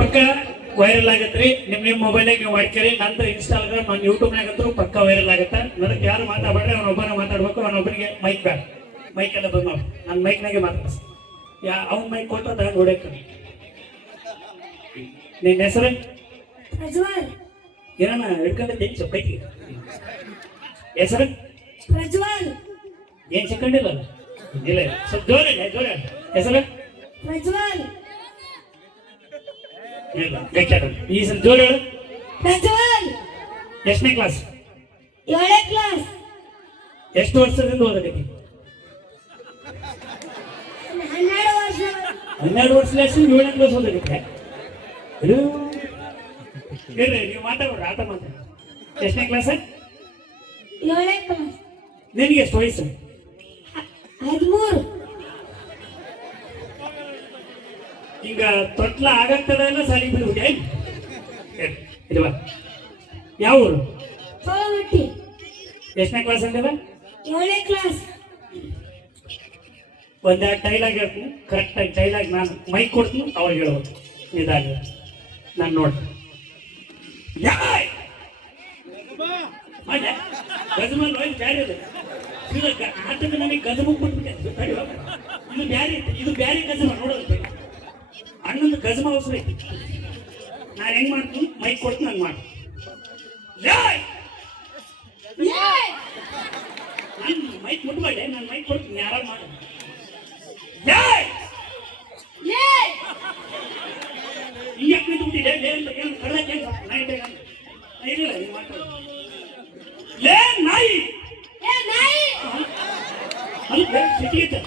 ಪಕ್ಕ ವೈರಲ್ ಆಗತ್ರಿ. ನಿಮ್ ನಿಮ್ ಮೊಬೈಲ್ನಾಗ ನೀವು ಮಾಡ್ಕರಿ. ನಂತರ ಇನ್ಸ್ಟಾಗ್ರಾಮ್ ನನ್ನ ಯೂಟ್ಯೂಬ್ನಾಗ ಅಂತೂ ಪಕ್ಕ ವೈರಲ್ ಆಗತ್ತ. ನನಗೆ ಯಾರು ಮಾತಾಡ್ಬೇಡ್ರಿ ಅವನೊಬ್ಬನ ಮಾತಾಡ್ಬೇಕು ಅವನೊಬ್ಬನಿಗೆ ಮೈಕ್ ಬೇಡ. ಮೈಕ್ ಎಲ್ಲ ಬಂದ್ ಮಾಡಿ ನನ್ನ ಮೈಕ್ನಾಗೆ ಮಾತಾಡ್ಸ ಯಾ ಅವ್ನ ಮೈಕ್ ಕೊಟ್ಟ ತಗೊಂಡು ಹೊಡೆಯಕ್ಕ. ನಿನ್ನ ಹೆಸರು? ಪ್ರಜ್ವಲ್. ಏನಾನ ಹಿಡ್ಕೊಂಡಿದ್ದೆ ಕೈಗೆ. ಹೆಸರು? ಪ್ರಜ್ವಲ್. ಏನ್ ಸಿಕ್ಕೊಂಡಿಲ್ಲ ಇಲ್ಲ ಸ್ವಲ್ಪ ಜೋರ ಜೋರ ಹೆಸರು? ಪ್ರಜ್ವಲ್. ಇಲ್ಲ ಗಟ್ಟಿ ಈ ಸಲ ಜೋರ ಹೇಳು ಪ್ರಜ್ವಲ್ ಎಷ್ಟನೇ ಕ್ಲಾಸ್ ಏಳನೇ ಕ್ಲಾಸ್ ಎಷ್ಟು ವರ್ಷದಿಂದ ಓದಕತ್ತಿ ಹನ್ನೆರಡು ವರ್ಷ ಹನ್ನೆರಡು ವರ್ಷ ಏಳನೇ ಕ್ಲಾಸ್ ಓದಕತ್ತೆ ಇದು ಇರ್ರಿ ನೀವು ಮಾತಾಡ್ರಿ ಆಟ ಮಾತಾಡಿ ಎಷ್ಟನೇ ಕ್ಲಾಸ್ ಏಳನೇ ಕ್ಲಾಸ್ ನಿನಗೆ ಎಷ್ಟು ವಯಸ್ಸು ಹದಿಮೂರು ಈಗ ತೊಟ್ಲ ಆಗತ್ತದಲ್ಲ ಸಾಲಿ ಬಿಡ್ಬಿಟ್ಟೆ ಇಲ್ವಾ ಯಾವ ಊರು? ಎಷ್ಟನೇ ಕ್ಲಾಸ್ ಅಂದಿಲ್ಲ ಏಳನೇ ಕ್ಲಾಸ್ ಒಂದೆರಡು ಡೈಲಾಗ್ ಹೇಳ್ತೀನಿ. ಕರೆಕ್ಟಾಗಿ ಡೈಲಾಗ್ ನಾನು ಮೈಕ್ ಕೊಡ್ತೀನಿ ಅವಾಗ ಹೇಳ್ಬೇಕು ನಿಧಾನ ನಾನು ನೋಡಿ ಗಜಮಲ್ ಹೋಗಿ ಬ್ಯಾರೆ ಇದೆ ಇದು ಆಟದ ನನಗೆ ಗಜಮಗ್ ಬಿಟ್ಬಿಟ್ಟೆ ಇದು ಬ್ಯಾರೆ ಇದು ಬ್ಯಾರೆ ಗಜಮ ನೋಡೋದು ಅಣ್ಣಂದು ಗಜಮ ಅವಸರ ಐತಿ ನಾನು ಹೆಂಗ್ ಮಾಡ್ತೀನಿ? ಮೈಕ್ ಕೊಡ್ತೀನಿ ಹಂಗೆ ಮಾಡಿ. ಯಾಯ್ ನಾನು ಮೈಕ್ ಮುಟ್ಬೇಡ ನಾನು ಮೈಕ್ ಕೊಡ್ತೀನಿ ಯಾರು ಮಾಡು. ಯಾಯ್ ಈ ಯಾಕೆ ನಿಂತ್ಬಿಟ್ಟಿದೆ ಲೇ ಅಂತ ಏನು ಕಡ್ದಕ್ಕೆ ಏನು ನಾಯಿ ಬೇಗ ಅಂತ. ಇಲ್ಲ ನೀವು ಮಾತಾಡು. ಲೇ ನಾಯಿ! ಅಲ್ಲಿ ಬೇರೆ ಸಿಟಿ ಐತೆ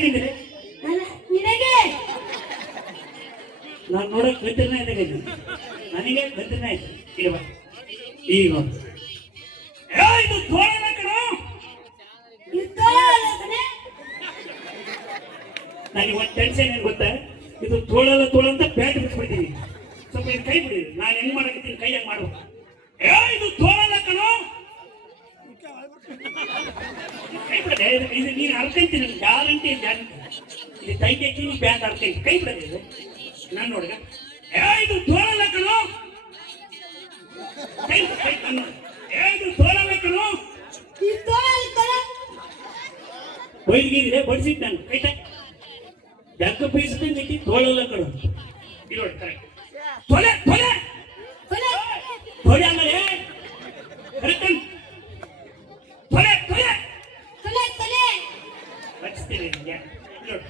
ನನ್ನ- ನಿನಗೆ? ನಾನು ನೋಡಕ್ ಗಂಟನ ಇದ್ದಾಗ ನನಗೆ ಗಂಟನ ಇದೆ. ಈಗ. ಈಗ ಇದು ತೋಳನ ಕಣ? ನನಗೆ ಒಂದು ಟೆನ್ಷನ್ ಏನು ಗೊತ್ತಾ? ಇದು ತೋಳಲ್ಲ ತೋಳ ಅಂತ ಬ್ಯಾಟ್ ಬಿಟ್ಬಿಡ್ತೀನಿ ಸ್ವಲ್ಪ ಕೈ ಬಿಡಿ ನಾನು ಹೆಂಗ್ ಮಾಡಕತ್ತೀನಿ ಕೈ ಹೆಂಗ್ ಮಾಡುವ ಇದು ಕಣೋ ಕೈ ಬಿಡದೆ ಇದು- ಇದು ನೀನು ಅರ್ಕಂತೀನಿ ಗ್ಯಾರಂಟಿ ಗ್ಯಾರಂಟಿ ಇದು ಕೈ ಹಾಕಿ ಪ್ಯಾಂಟ್ ಅರ್ಕಂತೀನಿ ಕೈ ಬಿಡದೆ ಇದು ನಾನು ನೋಡಿಗ ಏ ಇದು ತೋಳಲ್ಲ ಕಣೋ ಕೈ ಕೈ ನಾನು ಏ ಇದು ತೋಳಲ್ಲ ಕಣೋ ಇದು ತೋಳಲ್ಲ ಕಣ? ಬೈದಿಗಿದೆ ಬಡಿಸಿದ್ದು ನಾನು ಕೈ ತ ಜಗ್ಗ ಬೀಸ್ತೀನಿ ತೋಳಲ್ಲ ಕಣೋ ಇದು ನೋಡಿ ಕರೆಕ್ಟ್ ತೊಲೆ ತೊಲೆ ಕೊಲೆ. ತೊಲೆ ಆಮೇಲೆ ಕರೆಕ್ಟ್ ತೊಲೆ ತೊಲೆ ಕೊಲೆ, ಕೊಲೆ. ರಚಿಸ್ತೀನಿ ನಿಮ್ಗೆ. ನೋಡಿ.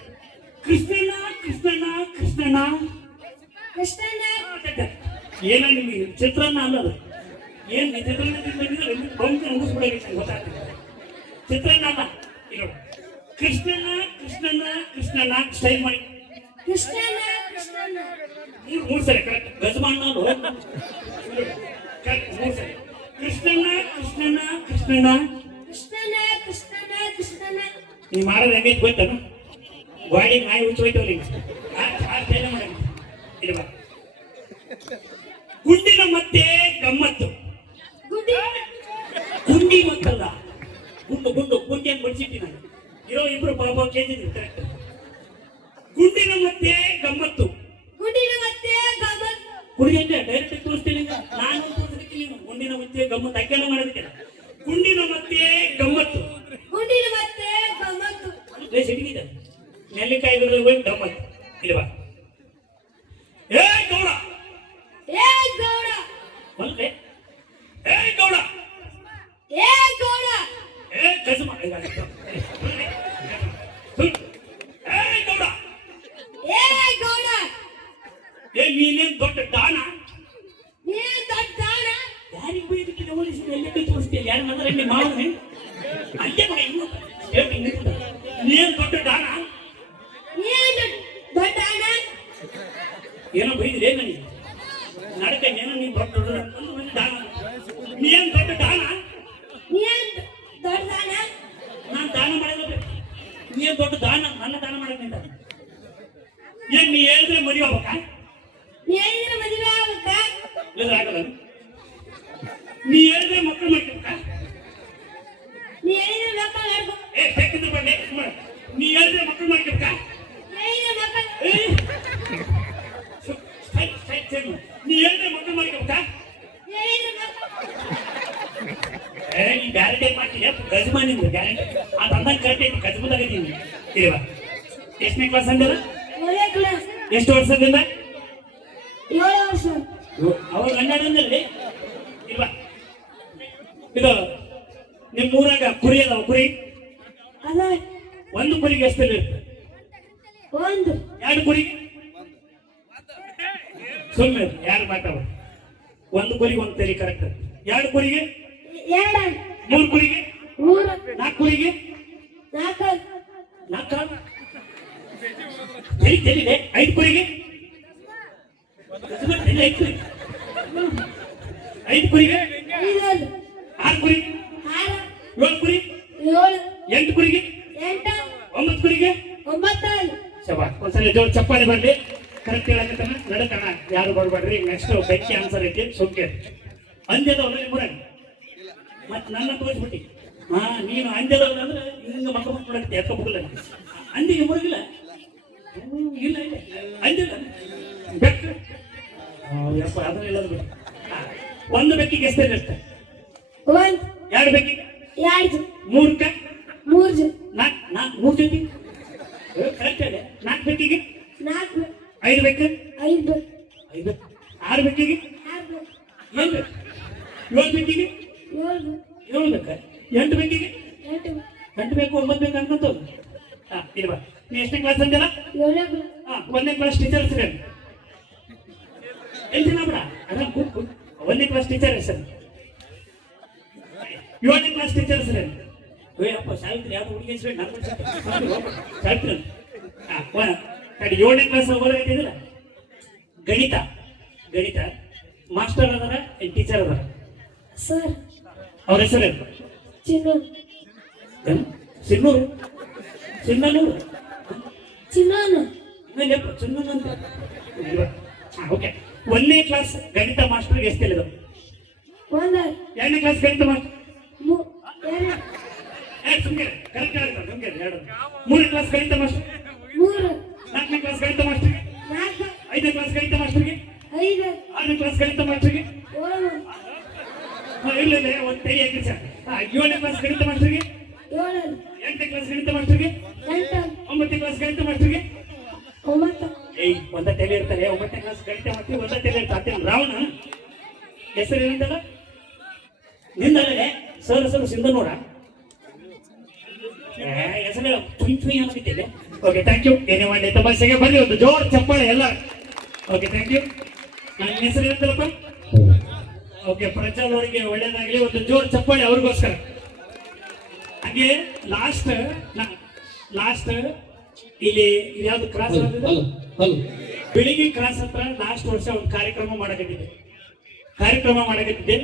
ಕೃಷ್ಣಣ್ಣ ಕೃಷ್ಣಣ್ಣ ಕೃಷ್ಣಣ್ಣ? ಕೃಷ್ಣನ ಏನ ನಿಮಗೆ ಚಿತ್ರಾನ್ನ ಅನ್ನೋದು. ಏನ್ ಚಿತ್ರಾನ್ನ ತಿಂದ್ರೆ ಬಂದು ಮುಗಿಸ್ಬಿಡಬೇಕು ಗೊತ್ತಾಗ್ತದೆ ಚಿತ್ರಾನ್ನ ಅಲ್ಲ ಇದು ನೋಡಿ. ಕೃಷ್ಣಣ್ಣ ಕೃಷ್ಣಣ್ಣ ಕೃಷ್ಣಣ್ಣ ಸ್ಟೈಲ್ ಮಾಡಿ. ಕೃಷ್ಣನ ಕೃಷ್ಣನ ಮೂರು ಮೂರು ಸರಿ ಕರೆಕ್ಟ್ ಗಜಮಾನ ಕರೆಕ್ಟ್ ಮೂರು ಸರಿ. ಕೃಷ್ಣಣ್ಣ ಕೃಷ್ಣಣ್ಣ ಕೃಷ್ಣಣ್ಣ. ಕೃಷ್ಣನ ಕೃಷ್ಣನ ಕೃಷ್ಣನ ನೀ ಮಾಡೋದು ಹೆಂಗೈತೆ ಗೊತ್ತೇನು? ಗಾಡಿ ನಾಯಿ ಹುಚ್ಚೋಯ್ತವಲ್ಲ ಈಗ ಆ ಸ್ಟೈಲ ಮಾಡಿ ಇದು ಬಾ ಗುಂಡಿನ ಮತ್ತೆ ಗಮ್ಮತ್ತು. ಗುಡ್ಡಿ ಗುಂಡಿ ಮತ್ತಲ್ಲ ಗುಂಡು ಗುಂಡು ಗುಂಡಿ ಅಂತ ಬಡಿಸಿಟ್ಟಿ ನಾನು ಇರೋ ಇಬ್ರು ಪಾಪ ಕೇಳಿದ್ರು ಕರೆಕ್ಟ್ ಗುಂಡಿನ ಮತ್ತೆ ಗಮ್ಮತ್ತು. ಗುಡ್ಡಿನ ಮತ್ತೆ ಗಮನ್ ಹುಡುಗಿಂದ ಡೈರೆಕ್ಟ್ ತೋರಿಸ್ತೀನಿ. ನಾನು ತೋರಿಸ್ತೀನಿ ಗುಂಡಿನ ಮತ್ತೆ ಗಮ್ಮತ್ತು ಅಕ್ಕೇನ ಮಾಡೋದಕ್ಕಿಲ್ಲ ಗುಂಡಿನ ಮತ್ತೆ ಗಮ್ಮತ್ತು ಗುಡ್ಡಿನ ಮತ್ತೆ ಗಮತ್ತು ಲೇ ಸಿಟಿಗಿದೆ ನೆಲ್ಲಿಕಾಯಿ ಹೋಗಿ ಗಮ್ಮತ್ತು ಇಲ್ವಾ ಏ ಗೌಡ ಏ ಗೌಡ ಬಂದ್ರೆ ಏ ಗೌಡ ಏ ಗೌಡ ಏ ನೀನೇನ್ ದೊಡ್ಡ ದಾನ ನೀ ದೊಡ್ಡ ದಾನ? ಯಾರಿಗೆ ಬೈದಕ್ಕೆ ಹೋಲಿಸಿ? ಎಲ್ಲಿ ಕೈ ತೋರಿಸ್ತೀಯ? ಯಾರು ಅಂದ್ರೆ ನಿಮ್ಮ ಮಾವನೇ? ಅಲ್ಲೇ ಮಗ ಇನ್ನು ಏನ್ ದೊಡ್ಡ ದಾನ ನೀ ದೊಡ್ಡ ದಾನ ಏನೋ ಬೈದಿರೇ ನನಗೆ ನಡಕ ಏನೋ ನೀನ್ ದೊಡ್ಡ ದೊಡ್ಡ ಅಂತಂದು ಒಂದು ದಾನ ನೀನ್ ದೊಡ್ಡ ದಾನ ನೀ ದೊಡ್ಡ ದಾನ ನಾನು ದಾನ ಮಾಡಲ್ಲ ನೀನ್ ದೊಡ್ಡ ದಾನ ನಿಂತ ಏನ್ ನೀ ಹೇಳಿದ್ರೆ ಮದುವೆ ಆಗ್ಬೇಕಾ? ನೀ ಹೇಳಿದ್ರೆ ಮದುವೆ ಆಗ್ಬೇಕಾ? ಇಲ್ಲದ್ರೆ ಆಗಲ್ಲ. ನೀ ಹೇಳಿದ್ರೆ ಮಕ್ಕಳು ಮಾಡ್ಕೊಬೇಕಾ? ನೀ ಹೇಳಿದ್ರೆ ಮಕ್ಕಳು ಮಾಡ್ಕೊ ಏ ಬೇಕಿದ್ರೆ ಬಂದೆ. ನೀ ಹೇಳಿದ್ರೆ ಮಕ್ಕಳು ಮಾಡ್ಕೊಬೇಕಾ. ನೀ ಹೇಳಿದ್ರೆ ಮಕ್ಕಳು ಮಾಡ್ಕೊಬೇಕಾ? ಹೇಳಿದ್ರೆ ಮಕ್ಕಳು ಏ ನೀ ಗ್ಯಾರಂಟಿ ಮಾಡ್ತೀನಿ. ಗಜಮಾನಿಂದ ಗ್ಯಾರಂಟಿ ಅದು ಅಂದಂಗೆ ಕರೆಕ್ಟ್ ಐತಿ ಗಜಮದಾಗಿದ್ದೀನಿ. ಇರುವ ಎಷ್ಟನೇ ಕ್ಲಾಸ್ ಎಷ್ಟು ವರ್ಷದಿಂದ ಏಳು ವರ್ಷ. ಹನ್ನೆರಡರಲ್ಲಿ ಇಲ್ವಾ? ಇದು ನಿಮ್ಮ ಊರಾಗ ಕುರಿ ಅದಾವ ಕುರಿ? ಒಂದು ಕುರಿಗೆ ಎಷ್ಟು ಬೆಲೆ ಇರ್ತದೆ? ಒಂದು. ಎರಡು ಕುರಿಗೆ ಸುಮ್ಮನೆ ಯಾರು ಮಾತಾಡ ಒಂದು ಕುರಿಗೆ ಒಂದು ತಲೆ ಕರೆಕ್ಟ್ ಎರಡು ಕುರಿಗೆ? ಎರಡು. ಮೂರು ಕುರಿಗೆ? ನಾಲ್ಕು ಕುರಿಗೆ? ನಾಲ್ಕು. ನಾಲ್ಕು? ತಲೆ ಎಲ್ಲಿದೆ? ಐದು ಕುರಿಗೆ ಐದು ಕುರಿ ಐದು ಕುರಿಗೆ ಆರು. ಕುರಿ ಏಳು. ಕುರಿ ಏಳು ಎಂಟು. ಕುರಿಗೆ ಎಂಟು ಒಂಬತ್ತು ಕುರಿಗೆ ಒಂಬತ್ತು ಶಬಾ ಒಂದ್ಸಲ ಜೋರ್ ಚಪ್ಪಾಳೆ ಬರ್ಲಿ. ಕರೆಕ್ಟ್ ಹೇಳಕತ್ತಾನ ನಡಕಣ. ಯಾರು ಬರ್ಬೇಡ್ರಿ? ನೆಕ್ಸ್ಟ್ ಬೆಂಕಿ ಆನ್ಸರ್ ಐತಿ. ಸುಮ್ಕೆ. ಅಂದ್ಯದವಲ್ಲ ನಿಮ್ಮೂರಾಗ ಮತ್ತೆ ನನ್ನ ತೋರಿಸ್ಬಿಟ್ಟಿ. ಹಾ ನೀನು ಅಂದ್ಯದವಲ್ಲ ಅಂದ್ರೆ ಹಿಂಗ ಮಕ್ಕ ಮಕ್ಕಳು ಮಾಡಕ್ಕೆ ಅಂದಿಗೆ ಅಂದಿ ನಿಮ್ಮೂರಾಗಿಲ್ಲ ಹ್ಮ್, ಇಲ್ಲ ಇಲ್ಲ ಅಂದಿಲ್ಲ ಬಿಟ್ಟು ಒಂದು ಬೆಕ್ಕಿಗೆ ಎಷ್ಟೇ ಎಷ್ಟು ಒಂದು. ಎರಡು ಬೆಕ್ಕಿಗೆ? ಎರಡು ಮೂರ್ಕ? ಮೂರು ಜನ ನಾಲ್ಕು ನಾಲ್ಕು ಮೂರು ಜೊತೆ? ಕರೆಕ್ಟ್ ಇದೆ ನಾಲ್ಕು ಬೆಕ್ಕಿಗೆ ನಾಲ್ಕು ಐದು ಬೆಕ್ಕ ಐದು ಐದು ಆರು ಬೆಕ್ಕಿಗೆ ಆರು ಏನ್ ಬೇಕು ಏಳು ಬೆಕ್ಕಿಗೆ ಏಳು ಏಳು ಬೇಕ ಎಂಟು ಬೆಕ್ಕಿಗೆ ಎಂಟು ಎಂಟು ಬೇಕು ಒಂಬತ್ತು ಬೇಕು ಅನ್ಕೊಂತ ಹೋಗು ಹಾ ಇಲ್ವಾ ನೀ ಎಷ್ಟನೇ ಕ್ಲಾಸ್ ಅಂದಿಲ್ಲ ಏಳನೇ ಕ್ಲಾಸ್ ಹಾ ಒಂದನೇ ಕ್ಲಾಸ್ ಟೀಚರ್ ಸರ್ ಜನ ಬಿಡ ಕೂತ್ ಒಂದನೇ ಕ್ಲಾಸ್ ಟೀಚರ್ ಸರ್ ಏಳನೇ class teacher sir Ayyappa Savitri ಯಾವ್ದು ಹುಡುಗಿ ಹೆಸರು ನಾನು ಸಾವಿತ್ರಿ ತಡಿ ಏಳನೇ ಕ್ಲಾಸ್ ಹೋಗಿದ್ರ ಗಣಿತ. ಗಣಿತ. ಮಾಸ್ಟರ್ ಅದಾರ ಟೀಚರ್ ಅದಾರ? ಸರ್. ಅವ್ರ ಹೆಸರು ಚಿನ್ನೂರು ಚಿನ್ನೂರು? ಸಿನ್ನೂರು ಸಿನ್ನೂರು ಚಿನ್ನನ. ಓಕೆ ಒಂದನೇ ಕ್ಲಾಸ್ ಗಣಿತ ಮಾಸ್ಟರ್ ಎಷ್ಟು ಒಂದು. ಎರಡನೇ ಕ್ಲಾಸ್ ಗಣಿತ ಮಾಸ್ಟರ್ ಮೂರನೇ ಕ್ಲಾಸ್ ಗಣಿತ ಮಾಸ್ಟರ್ ಮೂರು. ನಾಲ್ಕನೇ ಕ್ಲಾಸ್ ಗಣಿತ ಮಾಸ್ಟರ್ ಐದನೇ ಕ್ಲಾಸ್ ಗಣಿತ ಮಾಸ್ಟರ್ಗೆ ಆರನೇ ಕ್ಲಾಸ್ ಗಣಿತ ಮಾಸ್ಟರ್ಗೆ ಇಲ್ಲ ಇಲ್ಲ ಒಂದು ತೈ ಹಾಕಿ ಸರ್. ಏಳನೇ ಕ್ಲಾಸ್ ಗಣಿತ ಮಾಸ್ಟರ್ಗೆ ಎಂಟನೇ ಕ್ಲಾಸ್ ಗಣಿತ ಮಾಸ್ಟರ್ಗೆ ಒಂಬತ್ತನೇ ಕ್ಲಾಸ್ ಗಣಿತ ಮಾಸ್ಟರ್ಗೆ ಏಯ್, ಒಂದ ತಲೆ ಇರ್ತಾರೆ ಒಂಬತ್ತನೇ ಕ್ಲಾಸ್ ಗಣಿತ ಮಾಡ್ತೀವಿ ಒಂದ ತಲೆ ಇರ್ತಾರೆ ರಾವಣ. ಹೆಸರು ಏನಂತಲ್ಲ? ನಿಂದಲೇ ಸರ್ ಸರ್ ಸಿಂಧ ನೋಡ. ಹೆಸರು ಚುಯ್ ಚುಯ್ ಅನ್ಬಿಟ್ಟಿದೆ ಓಕೆ ಥ್ಯಾಂಕ್ ಯು ಏನೇ ಮಾಡಿ ತಪಾಸೆಗೆ ಬನ್ನಿ ಒಂದು ಜೋರ್ ಚಪ್ಪಾಳೆ ಎಲ್ಲ. ಓಕೆ ಥ್ಯಾಂಕ್ ಯು ನನ್ನ ಹೆಸರು ಏನಂತಲ್ಲಪ್ಪ? ಓಕೆ ಪ್ರಜ್ವಲ್ ಅವರಿಗೆ ಒಳ್ಳೇದಾಗಲಿ, ಒಂದು ಜೋರ್ ಚಪ್ಪಾಳೆ ಅವ್ರಿಗೋಸ್ಕರ. ಹಾಗೆ ಲಾಸ್ಟ್ ಲಾಸ್ಟ್ ಇಲ್ಲಿ ಯಾವ್ದು ಕ್ರಾಸ್ ಬೆಳಿಗ್ಗೆ ಕ್ರಾಸ್ ಹತ್ರ ಲಾಸ್ಟ್ ವರ್ಷ ಒಂದು ಕಾರ್ಯಕ್ರಮ ಮಾಡಕತ್ತಿದ್ದೆ. ಕಾರ್ಯಕ್ರಮ ಮಾಡಕತ್ತಿದ್ದೆ.